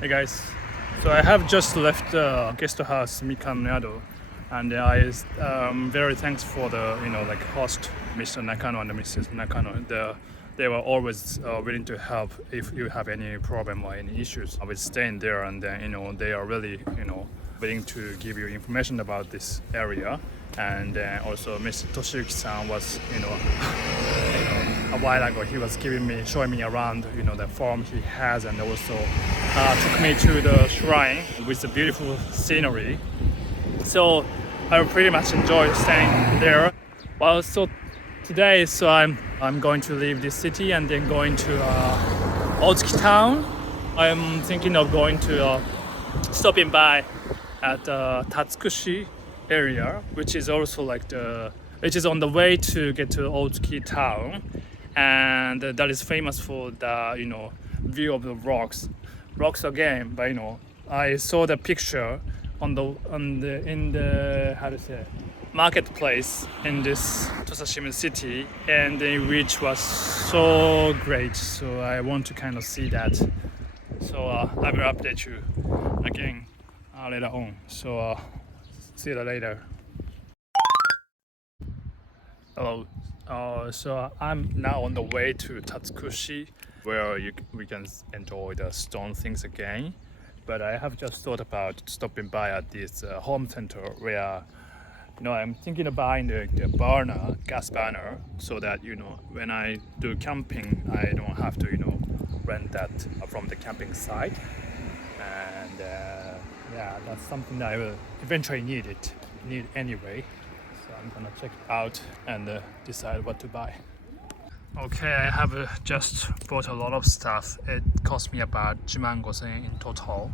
Hey guys, so I have just left the guest house Mikanado, and I'm very thanks for the host Mr. Nakano and Mrs. Nakano. They were always willing to help if you have any problem or any issues with staying there, and they are really willing to give you information about this area. And also Mr. Toshiyuki-san was a while ago he was showing me around the farm he has, and also took me to the shrine with the beautiful scenery. So I pretty much enjoyed staying there. Well, so today, I'm going to leave this city and then going to Otsuki town. I'm thinking of going to stopping by at Tatsukushi area, which is also which is on the way to get to Otsuki town, and that is famous for the view of the rocks again. But I saw the picture in the how to say marketplace in this Tosashimizu City, and which was so great. So I want to kind of see that. So I will update you again later on. So see you later. Hello. So I'm now on the way to Tatsukushi, where we can enjoy the stone things again. But I have just thought about stopping by at this home center where I'm thinking of buying the gas burner, so that when I do camping, I don't have to rent that from the camping site. And yeah, that's something that I will eventually need anyway. So I'm gonna check it out and decide what to buy. Okay, I have just bought a lot of stuff. It cost me about 15,000 in total.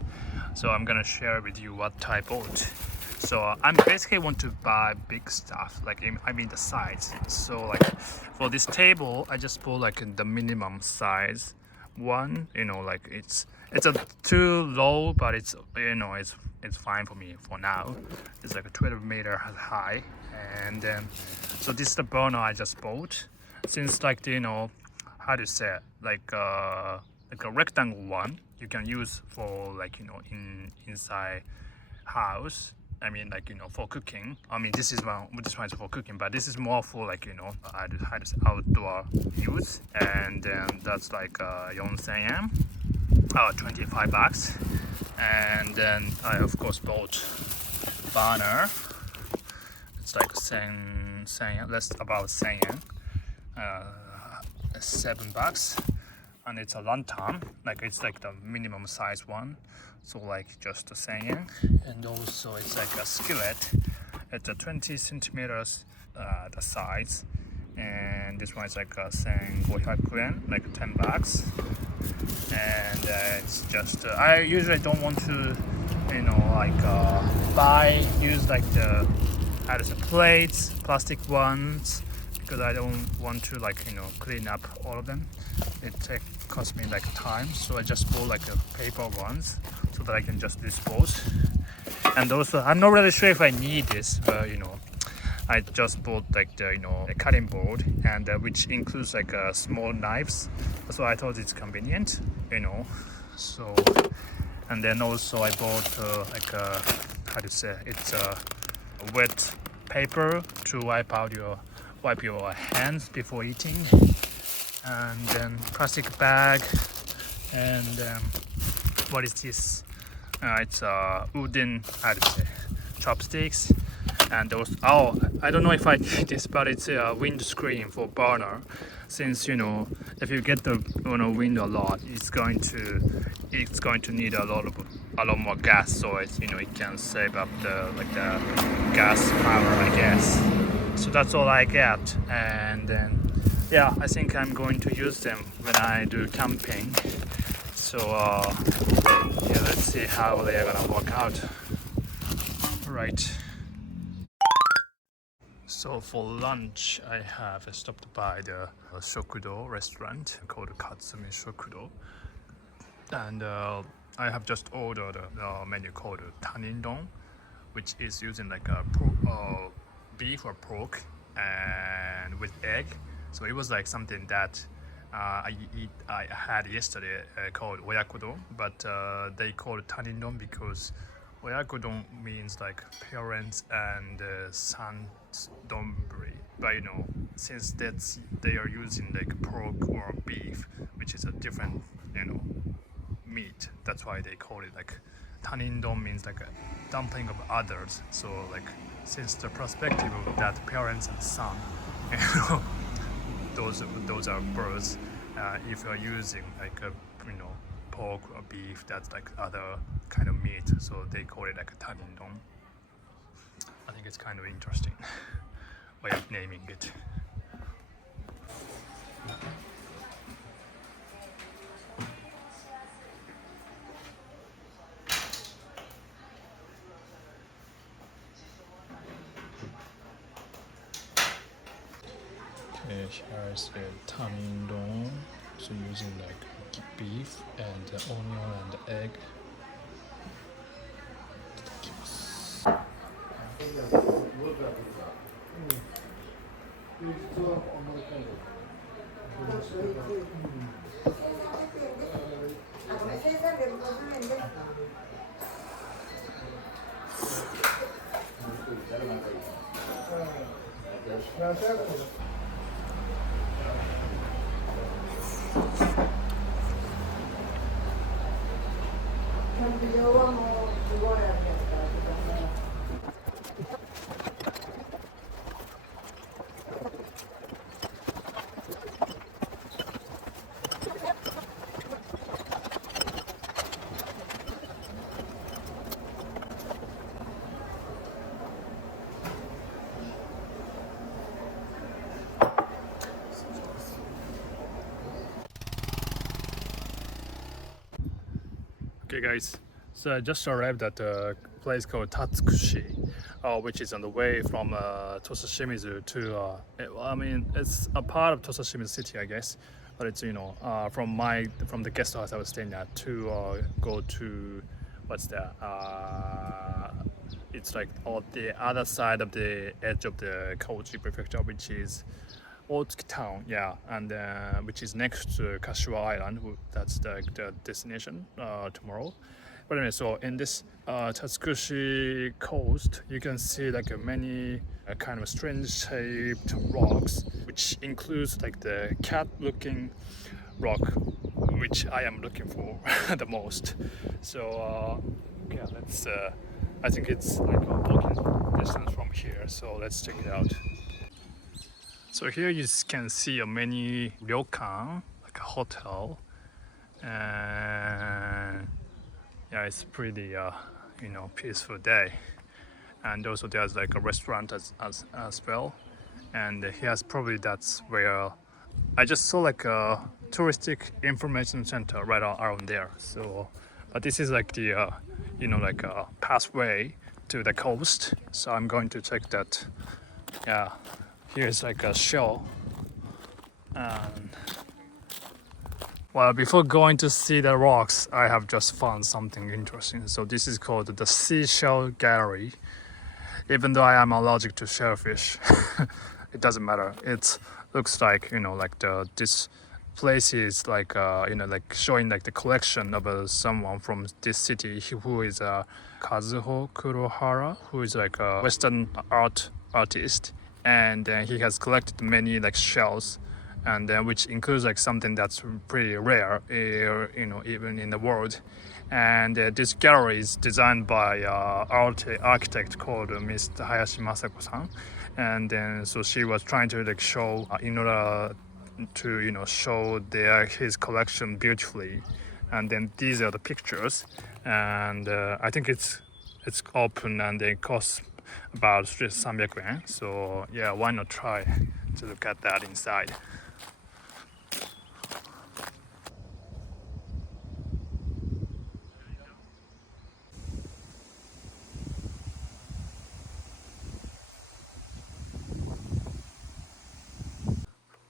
So I'm gonna share with you what I bought. So I basically want to buy big stuff, the size. So for this table, I just bought the minimum size one. It's a too low, but it's fine for me for now. It's a 12 meter high, and so this is the burner I just bought. Since how to say it, like a rectangle one you can use for inside house. For cooking. This one is for cooking, but this is more for how to say outdoor use. And that's 4,000 yen, $25. And then I of course bought burner. It's 10 yen, less about 10 yen, $7. And it's a lantern, it's the minimum size one, so just 10 yen. And also it's a skillet. It's a 20 centimeters the size, and this one is 1,500 yen, $10. And it's just I usually don't want to use the how to say plates, plastic ones, because I don't want to clean up all of them. It costs me time, so I just bought paper ones so that I can just dispose. And also I'm not really sure if I need this, but I just bought a cutting board, and which includes small knives, so I thought it's convenient. So, and then also I bought how to say it's a wet paper to wipe your hands before eating, and then plastic bag, and what is this? It's a wooden, how to say, chopsticks. And those, I don't know if I did this, but it's a windscreen for burner. Since if you get the wind a lot, it's going to need a lot more gas, so it can save up the gas power, I guess. So that's all I get. And then yeah, I think I'm going to use them when I do camping. So yeah, let's see how they are gonna work out. Right. So for lunch, I have stopped by the Shokudo restaurant called Katsumi Shokudo, and I have just ordered a menu called Tanindon, which is using beef or pork and with egg. So it was something that I had yesterday called Oyakodon, but they call it Tanindon because Oyakodon means like parents and son's donburi. But since they are using like pork or beef, which is a different meat, that's why they call it like Tanindon means like a dumpling of others. So like since the perspective of that parents and son, those are birds. If you're using like a pork or beef, that's like other kind of meat, so they call it like a tanindon. I think it's kind of interesting way of naming it. Okay, here's the tanindon. So using like beef and onion and egg. Okay guys, so I just arrived at a place called Tatsukushi, which is on the way from Tosashimizu to, it's a part of Tosashimizu City, I guess, but it's, from the guest house I was staying at to go to, what's that, it's like on the other side of the edge of the Kochi prefecture, which is Otsuki town, yeah, and which is next to Kashiwa Island. That's the destination tomorrow. But anyway, so in this Tatsukushi coast, you can see like many kind of strange-shaped rocks, which includes like the cat-looking rock, which I am looking for the most. So yeah, let's. I think it's like a walking distance from here. So let's check it out. So here you can see a many ryokan, like a hotel, and yeah, it's pretty peaceful day. And also there's like a restaurant as well, and here's probably that's where I just saw like a touristic information center right around there. So, but this is like the like a pathway to the coast. So I'm going to check that. Yeah. Here's like a shell, and well, before going to see the rocks, I have just found something interesting. So this is called the Seashell Gallery. Even though I am allergic to shellfish, it doesn't matter. It looks like this place is like like showing like the collection of someone from this city who is Kazuo Kurohara, who is like a Western artist. And he has collected many like shells, and which includes like something that's pretty rare, even in the world. And this gallery is designed by architect called Mr. Hayashi Masako-san, and then so she was trying to like show in order to show his collection beautifully. And then these are the pictures, and I think it's open and it costs about 300 yen. So yeah, why not try to look at that inside.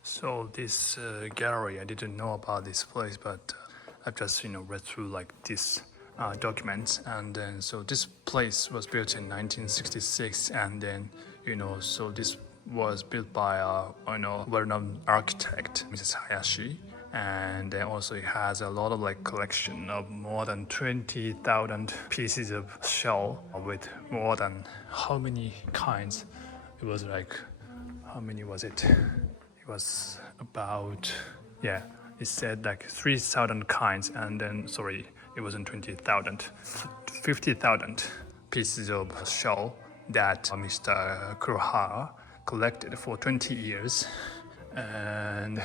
So this gallery, I didn't know about this place, but I've just read through like this documents, and then so this place was built in 1966, and then so this was built by well-known architect Mrs. Hayashi, And then also it has a lot of like collection of more than 20,000 pieces of shell with more than how many kinds? It was like, how many was it? It was about, yeah, it said like 3,000 kinds, and then, sorry, it wasn't 20,000, 50,000 pieces of shell that Mr. Kurohara collected for 20 years. And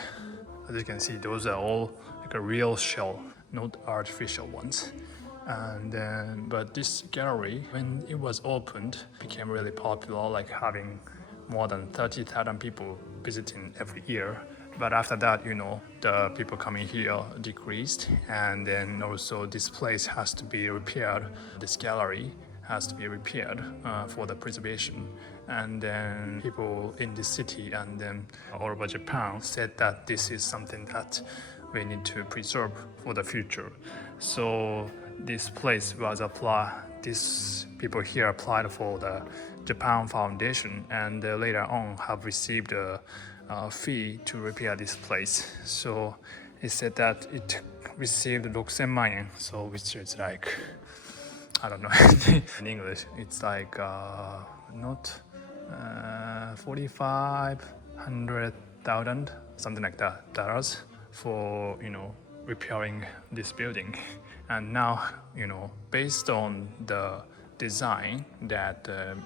as you can see, those are all like a real shell, not artificial ones. And then, but this gallery, when it was opened, became really popular, like having more than 30,000 people visiting every year. But after that, you know, the people coming here decreased, and then also this place has to be repaired. This gallery has to be repaired for the preservation. And then people in the city and then all over Japan said that this is something that we need to preserve for the future. So this place was applied, these people here applied for the Japan Foundation, and later on have received a fee to repair this place. So it said that it received 6,000万円, so which is like, I don't know in English, it's like not 4,500,000, something like that, dollars for, you know, repairing this building. And now, you know, based on the design that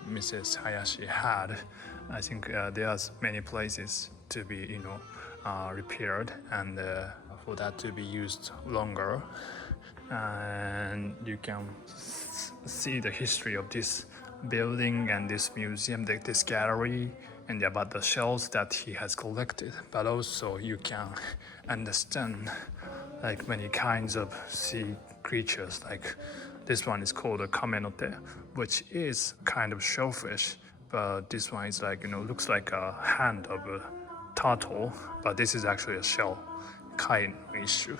Mrs. Hayashi had, I think there's many places to be, you know, repaired, and for that to be used longer. And you can see the history of this building and this museum, this gallery, and about the shells that he has collected. But also you can understand like many kinds of sea creatures. Like this one is called a kamenote, which is kind of shellfish, but this one is like, you know, looks like a hand of a turtle, but this is actually a shell kind of issue.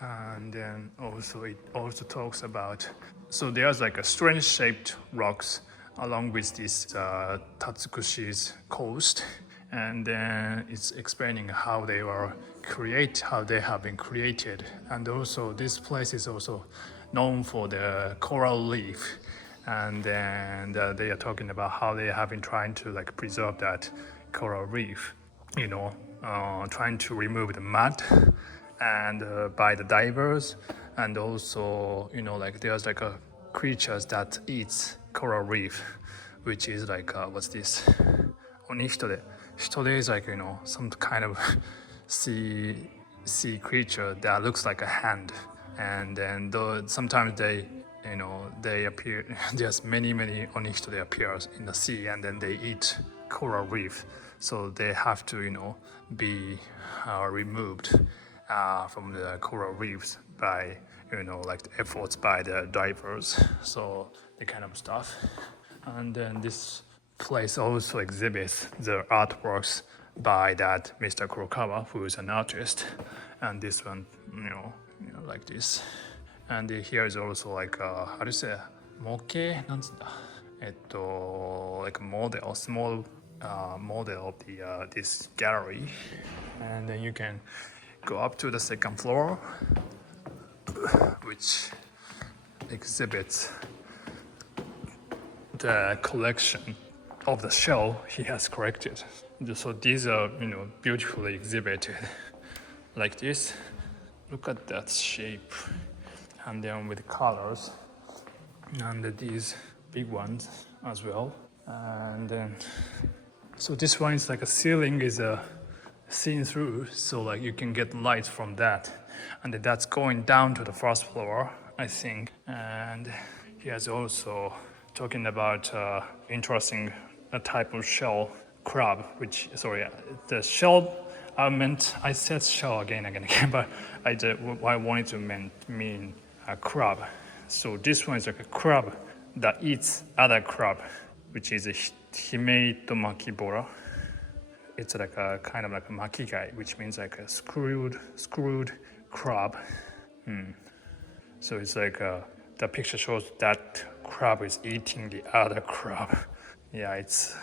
And then also it also talks about, so there's like a strange shaped rocks along with this Tatsukushi's coast, and then it's explaining how they have been created. And also this place is also known for the coral reef, and then they are talking about how they have been trying to like preserve that coral reef, you know, trying to remove the mud and by the divers, and also, you know, like there's like a creatures that eats coral reef, which is like what's this? Onihitode. Hitode is like, you know, some kind of sea creature that looks like a hand, and then sometimes they, you know, they appear. There's many onihitode appears in the sea, and then they eat coral reef, so they have to, you know, be removed from the coral reefs by, you know, like the efforts by the divers, so the kind of stuff. And then this place also exhibits the artworks by that Mr. Kurohara, who is an artist, and this one, you know, like this. And here is also like how to say, moke, like a model, small model of the this gallery. And then you can go up to the second floor, which exhibits the collection of the shell he has collected. So these are, you know, beautifully exhibited like this. Look at that shape, and then with colors, and these big ones as well. And then, so this one is like a ceiling is seen through, so like you can get light from that, and that's going down to the first floor, I think. And he has also talking about interesting type of shell crab, which, sorry, the shell, I said shell again, but I wanted to mean a crab. So this one is like a crab that eats other crab, which is a himeito makibora. It's like a kind of like a makigai, which means like a screwed crab. So it's like the picture shows that crab is eating the other crab. Yeah, it's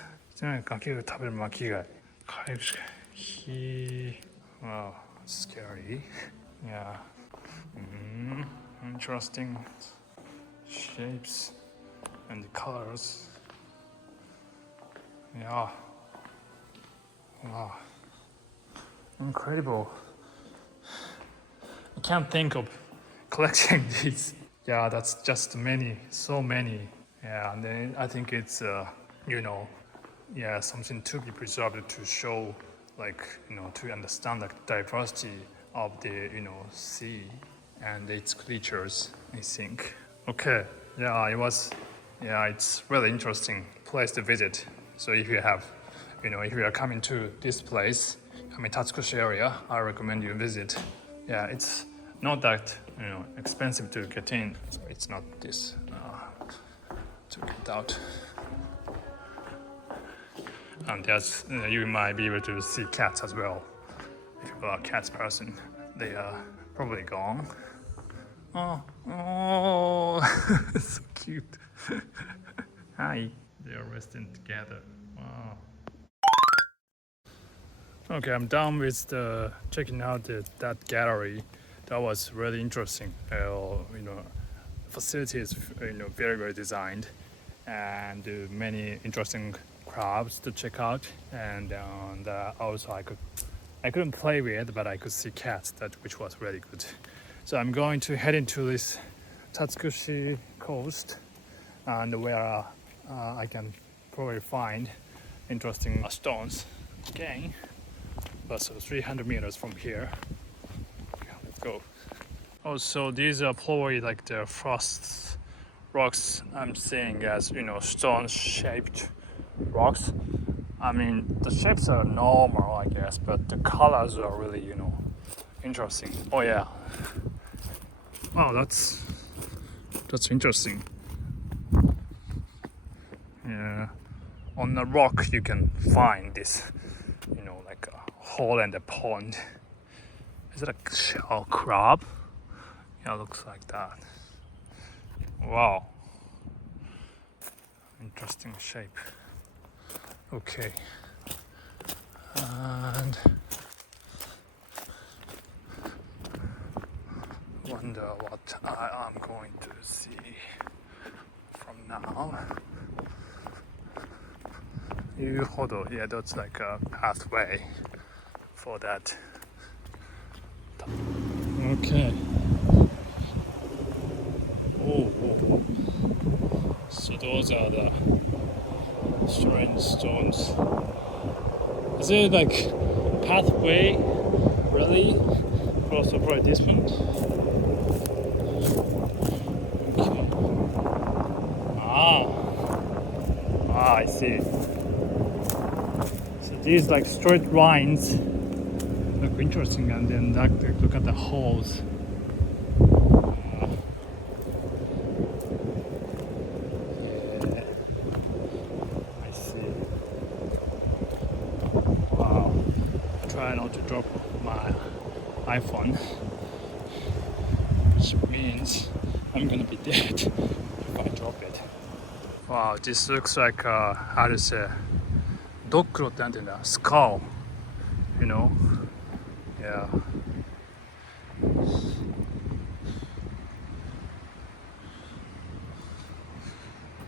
wow, scary. Yeah. Interesting shapes and colors. Yeah. Wow. Incredible. I can't think of collecting these. Yeah, that's just so many. Yeah, and then I think it's, something to be preserved to show, to understand the diversity of the, sea and its creatures, I think. Okay, it's really interesting place to visit. So if you have, if you are coming to this place, Tatsukushi area, I recommend you visit. Yeah, it's not that, expensive to get in. So it's not this to get out. And there's, you might be able to see cats as well. If you are a cat person, they are probably gone. Oh, so cute. Hi. They are resting together. Wow. Okay, I'm done with checking out that gallery. That was really interesting. Facility is very well designed, and many interesting crabs to check out. And also I couldn't play with, but I could see cats, which was really good. So I'm going to head into this Tatsukushi coast, and where I can probably find interesting stones again. But so 300 meters from here. Okay, let's go. Also, these are probably like the first rocks I'm seeing as stone-shaped rocks. I mean, the shapes are normal, I guess, but the colors are really interesting. Oh yeah. Wow, that's interesting. Yeah, on the rock you can find this, like a hole and a pond. Is it a shell crab? Yeah, it looks like that. Wow. Interesting shape. Okay. And wonder what I am going to see from now. Yeah, that's like a pathway for that. Okay. Oh. So those are the strange stones. Is it like pathway really? Also for this one? Okay. I see. So these like straight lines look interesting, and then look at the holes. Yeah, I see. Wow. Try not to drop my iPhone, which means I'm gonna be dead if I drop it. Wow, this looks like how to say, dokuroってなんて言うんだ? Skull, Yeah.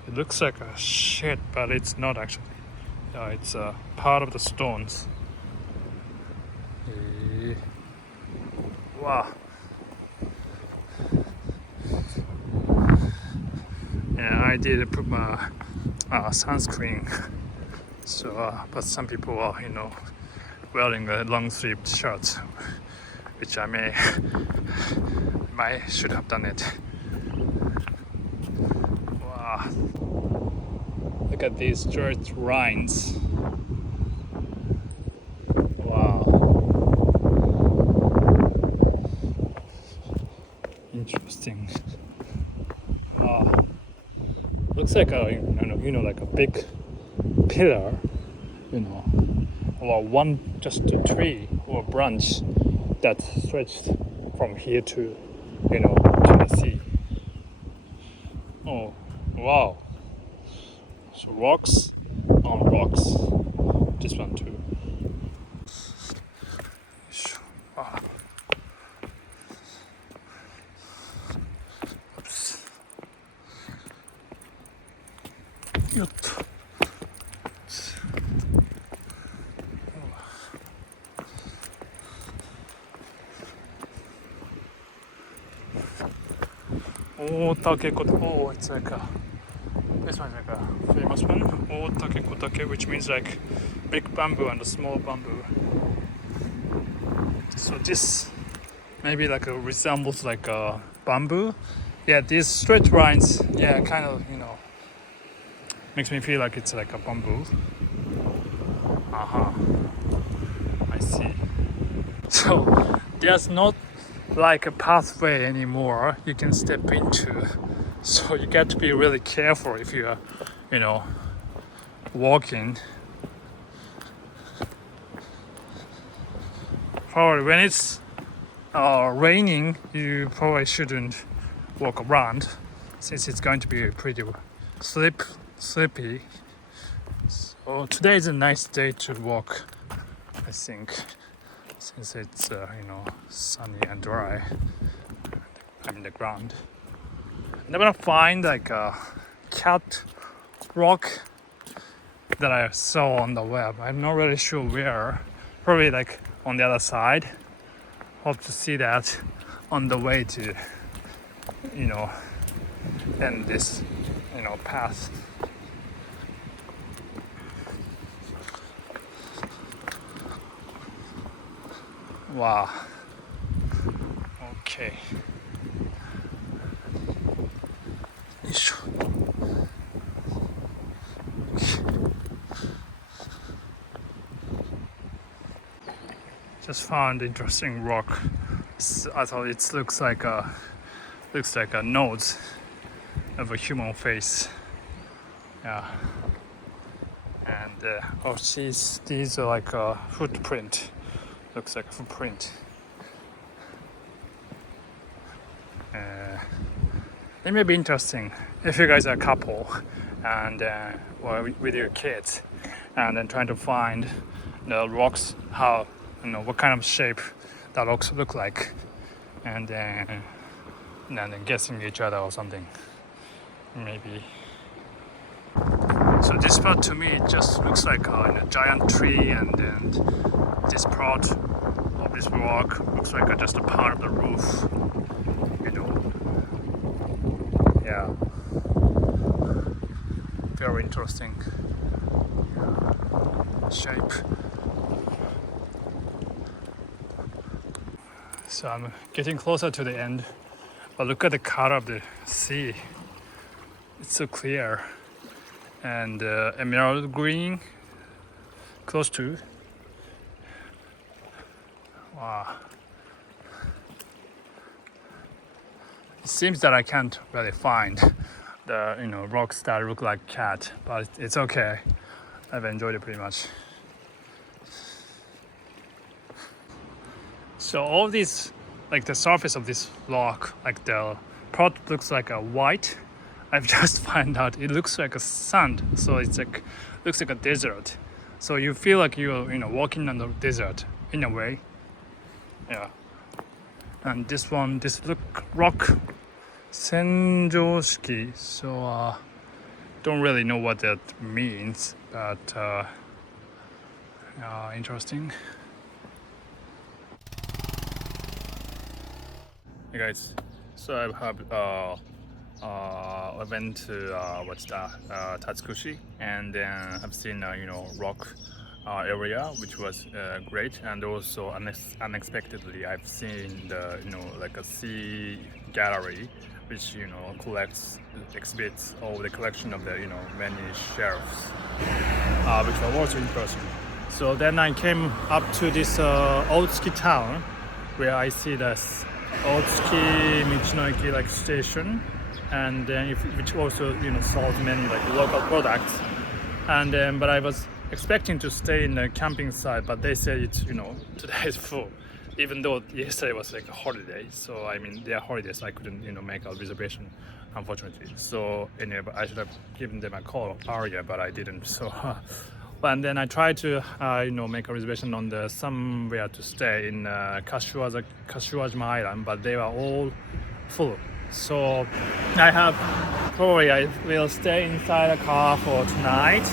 It looks like a shit, but it's not actually. Yeah, it's part of the stones. Wow. Yeah, I did put my sunscreen. So, but some people are, wearing a long-sleeved shirt, which I should have done it. Wow. Look at these straight lines. Wow. Interesting. Wow. Looks like like a big pillar, or just a tree or branch that stretched from here to, to the sea. Oh, wow. So rocks on rocks. This one too. Wow. よっと。Otake Kotake. Oh, it's like this one's like a famous one. Otake Kotake, which means like big bamboo and a small bamboo. So this maybe like a resembles like a bamboo. Yeah, these straight lines, yeah, kind of, makes me feel like it's like a bamboo. I see. So there's not like a pathway anymore you can step into. So you got to be really careful if you are, walking. Probably when it's raining, you probably shouldn't walk around since it's going to be pretty slippy. So today is a nice day to walk, I think, since it's sunny and dry. I'm in the ground. I'm gonna find like a cat rock that I saw on the web. I'm not really sure where. Probably like on the other side. Hope to see that on the way to end this path. Wow. Okay. Just found interesting rock. I thought it looks like a nose of a human face. Yeah. And these are like a footprint. Looks like a footprint. It may be interesting if you guys are a couple and with your kids, and then trying to find the rocks, how what kind of shape that rocks look like, and then guessing each other or something, maybe. So this part to me it just looks like a giant tree, and then this part of this rock looks like just a part of the roof. Yeah, very interesting shape. So I'm getting closer to the end, but look at the color of the sea. It's so clear and emerald green, close to. Wow. It seems that I can't really find the rocks that look like cat, but it's okay. I've enjoyed it pretty much. So all these, like the surface of this rock, like the part looks like a white. I've just found out it looks like a sand, so it's like looks like a desert. So you feel like you're walking on the desert in a way. Yeah. And this rock, Senjoshiki. So don't really know what that means, but interesting. Hey guys, so I went to Tatsukushi, and then I've seen rock area, which was great, and also unexpectedly I've seen the like a sea gallery, which exhibits all the collection of the many shelves, which was also interesting. So then I came up to this Otsuki town, where I see this Otsuki Michinoeki like station, and then which also sells many like local products, and but I was expecting to stay in the camping site, but they said it's today is full, even though yesterday was like a holiday. So I mean they are holidays, so I couldn't make a reservation, unfortunately. So anyway, but I should have given them a call earlier, but I didn't. So and then I tried to make a reservation on the somewhere to stay in Kashiwajima Island, but they were all full. So I have probably I will stay inside the car for tonight,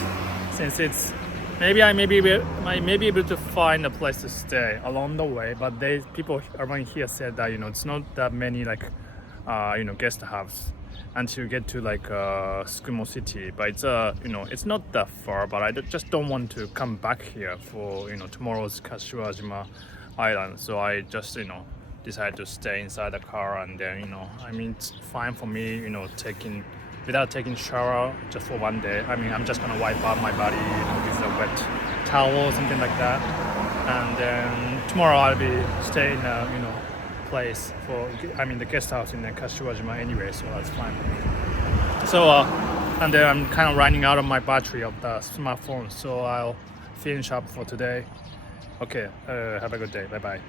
since it's maybe I may be able to find a place to stay along the way. But people around here said that it's not that many like guest house until you get to like Tsukimo City. But it's it's not that far. But I just don't want to come back here for tomorrow's Kashiwajima Island. So I just decided to stay inside the car, and then I mean it's fine for me without taking shower just for one day. I mean I'm just gonna wipe out my body with a wet towel or something like that, and then tomorrow I'll be staying in a place the guest house in the Kashiwajima anyway, so that's fine. So and then I'm kind of running out of my battery of the smartphone, so I'll finish up for today. Okay, have a good day. Bye bye.